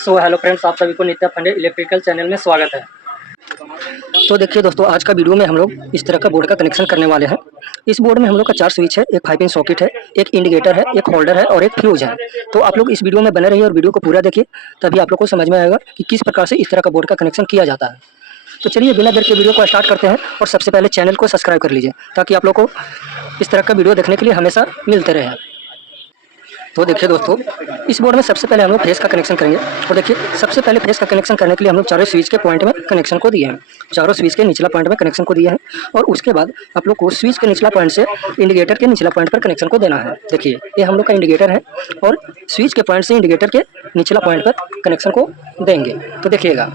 Hello friends, आप सभी को नित्या फंडे इलेक्ट्रिकल चैनल में स्वागत है। तो देखिए दोस्तों, आज का वीडियो में हम लोग इस तरह का बोर्ड का कनेक्शन करने वाले हैं। इस बोर्ड में हम लोग का 4 स्विच है, एक 5 पिन सॉकेट है, एक इंडिकेटर है, एक होल्डर है और एक फ्यूज है। तो आप लोग इस वीडियो में बने रहिए और वीडियो को पूरा देखिए, तभी आप लोग को समझ में आएगा कि किस प्रकार से इस तरह का बोर्ड का कनेक्शन किया जाता है। तो चलिए बिना देर के वीडियो को स्टार्ट करते हैं और सबसे पहले चैनल को सब्सक्राइब कर लीजिए ताकि आप लोग को इस तरह का वीडियो देखने के लिए हमेशा मिलते रहे। तो देखिए दोस्तों, इस बोर्ड में सबसे पहले हम लोग फेस का कनेक्शन करेंगे। और देखिए, सबसे पहले फेस का कनेक्शन करने के लिए हम लोग चारों स्विच के पॉइंट में कनेक्शन को दिए हैं, चारों स्विच के निचला पॉइंट में कनेक्शन को दिए हैं। और उसके बाद आप लोग को स्विच के निचला पॉइंट से इंडिकेटर के निचला पॉइंट पर कनेक्शन को देना है। देखिए, ये हम लोग का इंडिकेटर है और स्विच के पॉइंट से इंडिकेटर के निचला पॉइंट पर कनेक्शन को देंगे। तो देखिएगा,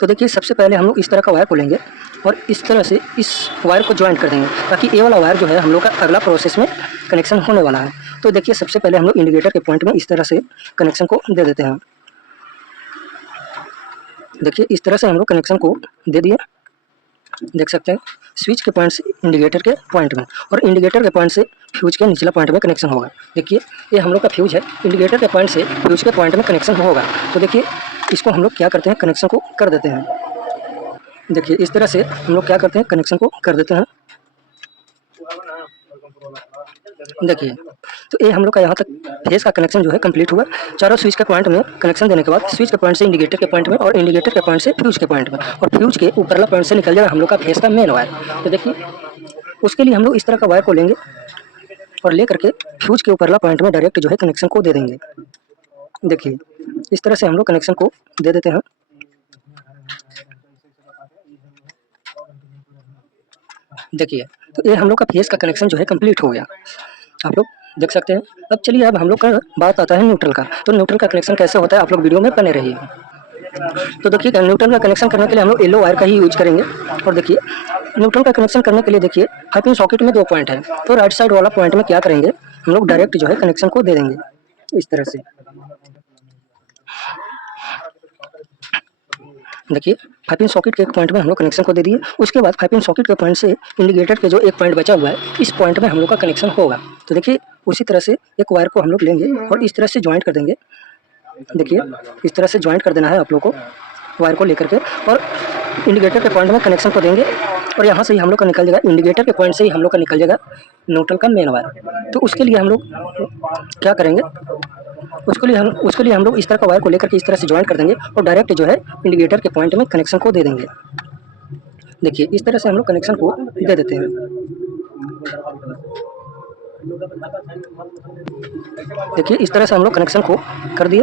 तो देखिए सबसे पहले हम लोग इस तरह का वायर को लेंगे और इस तरह से इस वायर को ज्वाइंट कर देंगे ताकि ये वाला वायर जो है हम लोग का अगला प्रोसेस में कनेक्शन होने वाला है। तो देखिए, सबसे पहले हम लोग इंडिकेटर के पॉइंट में इस तरह से कनेक्शन को दे देते हैं। देखिए, इस तरह से हम लोग कनेक्शन को दे दिए, देख सकते हैं स्विच के पॉइंट से इंडिकेटर के पॉइंट में, और इंडिकेटर के पॉइंट से फ्यूज के निचला पॉइंट में कनेक्शन होगा। देखिए, ये हम लोग का फ्यूज है, इंडिकेटर के पॉइंट से फ्यूज के पॉइंट में कनेक्शन होगा। तो देखिए, इसको हम लोग क्या करते हैं, कनेक्शन को कर देते हैं। देखिए, इस तरह से हम लोग क्या करते हैं, कनेक्शन को कर देते हैं। देखिए, तो ये हम लोग का यहाँ तक फेस का कनेक्शन जो है कंप्लीट हुआ। चारों स्विच के पॉइंट में कनेक्शन देने के बाद स्विच के पॉइंट से इंडिकेटर के पॉइंट में और इंडिकेटर के पॉइंट से फ्यूज के पॉइंट में, और फ्यूज के ऊपरला पॉइंट से निकल जाएगा हम लोग का फेस का मेन वायर। तो देखिए, उसके लिए हम लोग इस तरह का वायर को लेंगे और ले करके फ्यूज के ऊपरला पॉइंट में डायरेक्ट जो है कनेक्शन को दे देंगे। देखिए, इस तरह से हम लोग कनेक्शन को दे देते हैं। देखिए, तो ये हम लोग का फेस का कनेक्शन जो है कंप्लीट हो गया, आप लोग देख सकते हैं। अब चलिए, अब हम लोग का बात आता है न्यूट्रल का। तो न्यूट्रल का कनेक्शन कैसे होता है, आप लोग वीडियो में बने रहिए। तो देखिए, न्यूट्रल का कनेक्शन करने के लिए हम लोग येलो वायर का ही यूज करेंगे। और देखिए, न्यूट्रल का कनेक्शन करने के लिए देखिए 5 पिन सॉकेट में 2 पॉइंट है, तो राइट साइड वाला पॉइंट में क्या करेंगे, हम लोग डायरेक्ट जो है कनेक्शन को दे देंगे इस तरह से। देखिए, 5 पिन सॉकेट के एक पॉइंट में हम लोग कनेक्शन को दे दिए। उसके बाद 5 पिन सॉकेट के पॉइंट से इंडिकेटर के जो एक पॉइंट बचा हुआ है, इस पॉइंट में हम लोग का कनेक्शन होगा। तो देखिए, उसी तरह से एक वायर को हम लोग लेंगे और इस तरह से ज्वाइंट कर देंगे। देखिए, इस तरह से ज्वाइंट कर देना है आप लोग को वायर को लेकर के, और इंडिकेटर के पॉइंट में कनेक्शन को देंगे। और यहाँ से ही हम लोग का निकल जाएगा, इंडिकेटर के पॉइंट से ही हम लोग का निकल जाएगा न्यूट्रल का मेन वायर। तो उसके लिए हम लोग क्या करेंगे, उसके लिए हम लोग इस तरह का वायर को लेकर के इस तरह से ज्वाइंट कर देंगे और डायरेक्ट जो है इंडिकेटर के पॉइंट में कनेक्शन को दे देंगे। देखिए, इस तरह से हम लोग कनेक्शन को दे देते हैं। देखिए, इस तरह से हम लोग कनेक्शन को कर दिए,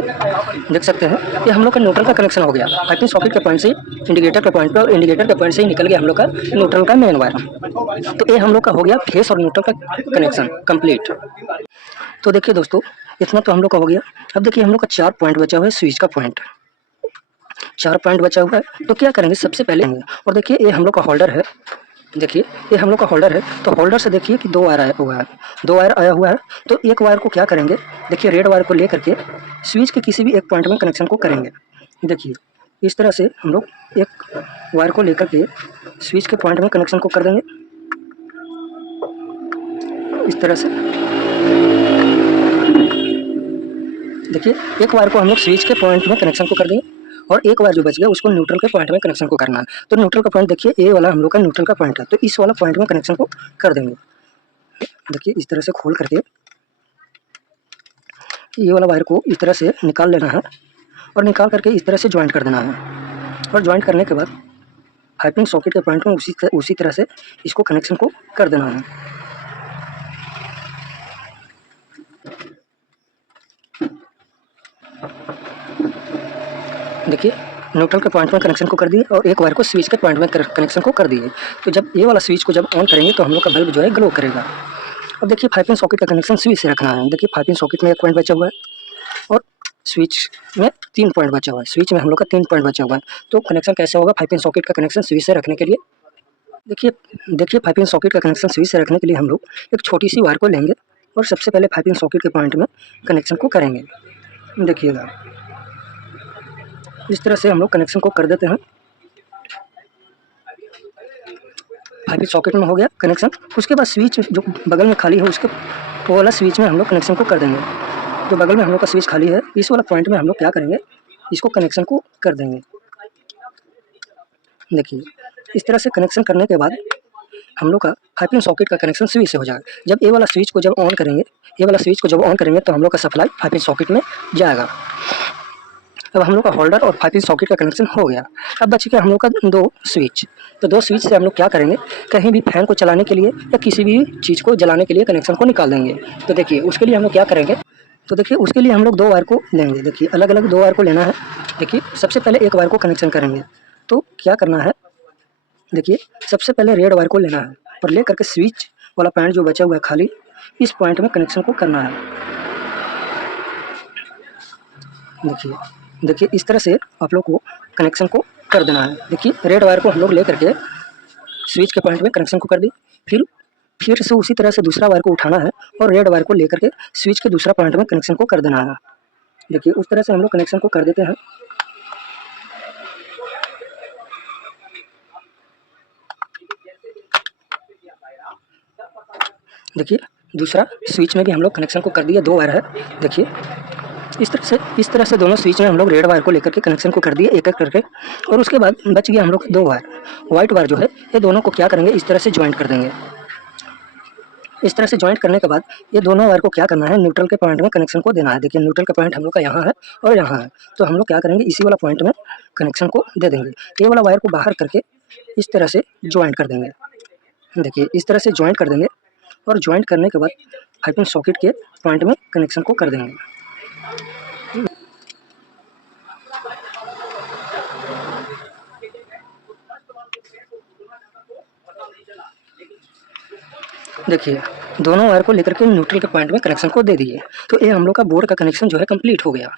देख सकते हैं ये हम लोग का न्यूट्रल का कनेक्शन हो गया। 5 पिन सॉकेट के पॉइंट से इंडिकेटर के पॉइंट पे और इंडिकेटर के पॉइंट से ही निकल गया हम लोग का न्यूट्रल का मेन वायर। तो ये हम लोग का हो गया फेस और न्यूट्रल का कनेक्शन कंप्लीट। तो देखिए दोस्तों, इतना तो हम लोग का हो गया। अब देखिए, हम लोग का 4 पॉइंट बचा हुआ है, स्विच का पॉइंट 4 पॉइंट बचा हुआ है। तो क्या करेंगे, सबसे पहले, और देखिए ये हम लोग का होल्डर है। देखिए, ये हम लोग का होल्डर है। तो होल्डर से देखिए कि 2 वायर आया हुआ है, 2 वायर आया हुआ है। तो एक वायर को क्या करेंगे, देखिए रेड वायर को लेकर के स्विच के किसी भी एक पॉइंट में कनेक्शन को करेंगे। देखिए, इस तरह से हम लोग एक वायर को लेकर के स्विच के पॉइंट में कनेक्शन को कर देंगे इस तरह से। देखिए, एक वायर को हम लोग स्विच के पॉइंट में कनेक्शन को कर देंगे और एक वायर जो बच गया उसको न्यूट्रल के पॉइंट में कनेक्शन को करना है। तो न्यूट्रल का पॉइंट देखिए, ये वाला हम लोग का न्यूट्रल का पॉइंट है, तो इस वाला पॉइंट में कनेक्शन को कर देंगे। देखिए, इस तरह से खोल करके ये वाला वायर को इस तरह से निकाल लेना है और निकाल करके इस तरह से ज्वाइंट कर देना है। और ज्वाइंट करने के बाद 5 पिन सॉकेट के पॉइंट में उसी तरह से इसको कनेक्शन को कर देना है। देखिए, न्यूट्रल के पॉइंट में कनेक्शन को कर दिए और एक वायर को स्विच के पॉइंट में कनेक्शन को कर दिए। तो जब ये वाला स्विच को जब ऑन करेंगे तो हम लोग का बल्ब जो है ग्लो करेगा। अब देखिए, 5 पिन सॉकेट का कनेक्शन स्विच से रखना है। देखिए, 5 पिन सॉकेट में 1 पॉइंट बचा हुआ है और स्विच में 3 पॉइंट बचा हुआ है। स्विच में हम लोग का 3 पॉइंट बचा हुआ है। तो कनेक्शन कैसे होगा, 5 पिन सॉकेट का कनेक्शन स्विच से रखने के लिए, देखिए 5 पिन सॉकेट का कनेक्शन स्विच से रखने के लिए हम लोग एक छोटी सी वायर को लेंगे और सबसे पहले 5 पिन सॉकेट के पॉइंट में कनेक्शन को करेंगे। देखिएगा, इस तरह से हम लोग कनेक्शन को कर देते हैं। 5 पिन सॉकेट में हो गया कनेक्शन। उसके बाद स्विच जो बगल में खाली है उसके वो वाला स्विच में हम लोग कनेक्शन को कर देंगे। जो बगल में हम लोग का स्विच खाली है, इस वाला पॉइंट में हम लोग क्या करेंगे, इसको कनेक्शन को कर देंगे। देखिए इस तरह से कनेक्शन करने के बाद हम लोग का 5 पिन सॉकेट का कनेक्शन स्विच से हो जाएगा। जब ये वाला स्विच को जब ऑन करेंगे, ये वाला स्विच को जब ऑन करेंगे तो हम लोग का सप्लाई 5 पिन सॉकेट में जाएगा। अब हम लोग का होल्डर और 5 पिन सॉकेट का कनेक्शन हो गया। अब बच गया हम लोग का 2 स्विच। तो 2 स्विच से हम लोग क्या करेंगे, कहीं भी फैन को चलाने के लिए या किसी भी चीज़ को जलाने के लिए कनेक्शन को निकाल देंगे। तो देखिए उसके लिए हम लोग क्या करेंगे, तो देखिए उसके लिए हम लोग 2 वायर को लेंगे। देखिए अलग अलग 2 वायर को लेना है। देखिए सबसे पहले एक वायर को कनेक्शन करेंगे। तो क्या करना है, देखिए सबसे पहले रेड वायर को लेना है और ले करके स्विच वाला पॉइंट जो बचा हुआ है खाली, इस पॉइंट में कनेक्शन को करना है। देखिए इस तरह से आप लोग को कनेक्शन को कर देना है। देखिए रेड वायर को हम लोग ले करके स्विच के पॉइंट में कनेक्शन को कर दी। फिर से उसी तरह से दूसरा वायर को उठाना है और रेड वायर को लेकर के स्विच के दूसरा पॉइंट में कनेक्शन को कर देना है। देखिए उस तरह से हम लोग कनेक्शन को कर देते हैं। देखिए दूसरा स्विच में भी हम लोग कनेक्शन को कर दिया, 2 वायर है। देखिए इस तरह से दोनों स्विच में हम लोग रेड वायर को लेकर के कनेक्शन को कर दिए एक एक करके। और उसके बाद बच गया हम लोग 2 वायर। व्हाइट वायर जो है ये दोनों को क्या करेंगे, इस तरह से ज्वाइंट कर देंगे। इस तरह से ज्वाइंट करने के बाद ये दोनों वायर को क्या करना है, न्यूट्रल के पॉइंट में कनेक्शन को देना है। देखिए न्यूट्रल का पॉइंट हम लोग का यहाँ है और यहाँ है। तो हम लोग क्या करेंगे, इसी वाला पॉइंट में कनेक्शन को दे देंगे। ये वाला वायर को बाहर करके इस तरह से ज्वाइंट कर देंगे। देखिए इस तरह से ज्वाइंट कर देंगे और ज्वाइंट करने के बाद 5 पिन सॉकेट के पॉइंट में कनेक्शन को कर देंगे। देखिए दोनों वायर को लेकर के न्यूट्रल के पॉइंट में कनेक्शन को दे दिए। तो ये हम लोग का बोर्ड का कनेक्शन जो है कंप्लीट हो गया।